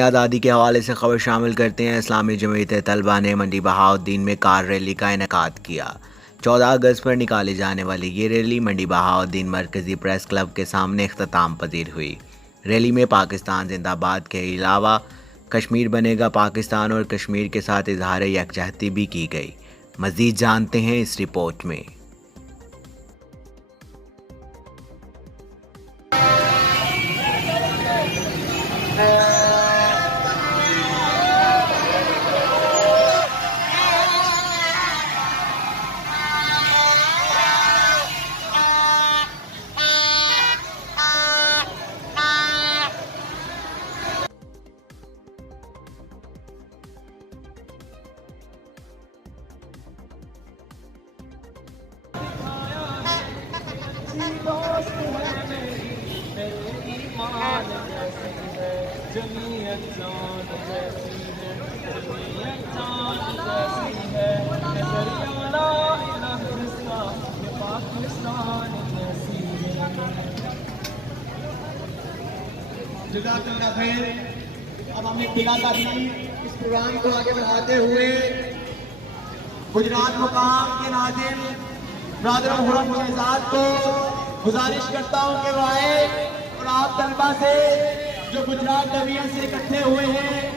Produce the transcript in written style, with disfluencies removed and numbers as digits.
आज़ादी के हवाले से खबर शामिल करते हैं। इस्लामी जमीयत तलबा ने मंडी बहाउद्दीन में कार रैली का इनेकाद किया। 14 अगस्त पर निकाली जाने वाली ये रैली मंडी बहाउद्दीन मरकज़ी प्रेस क्लब के सामने इख्तिताम पजीर हुई। रैली में पाकिस्तान जिंदाबाद के अलावा कश्मीर बनेगा पाकिस्तान और कश्मीर के साथ इजहार यकजहती भी की गई। मज़ीद जानते हैं इस रिपोर्ट में। जज़ाकल्लाह खैर। अब हम एक बिला तारीफ इस प्रोग्राम को आगे बढ़ाते हुए गुजरात मुकाम के नाज़िम ब्रदर हुरम शहजाद को गुजारिश करता हूँ कि वो आए और आप तलबा से जो गुजरात नविया से इकट्ठे हुए हैं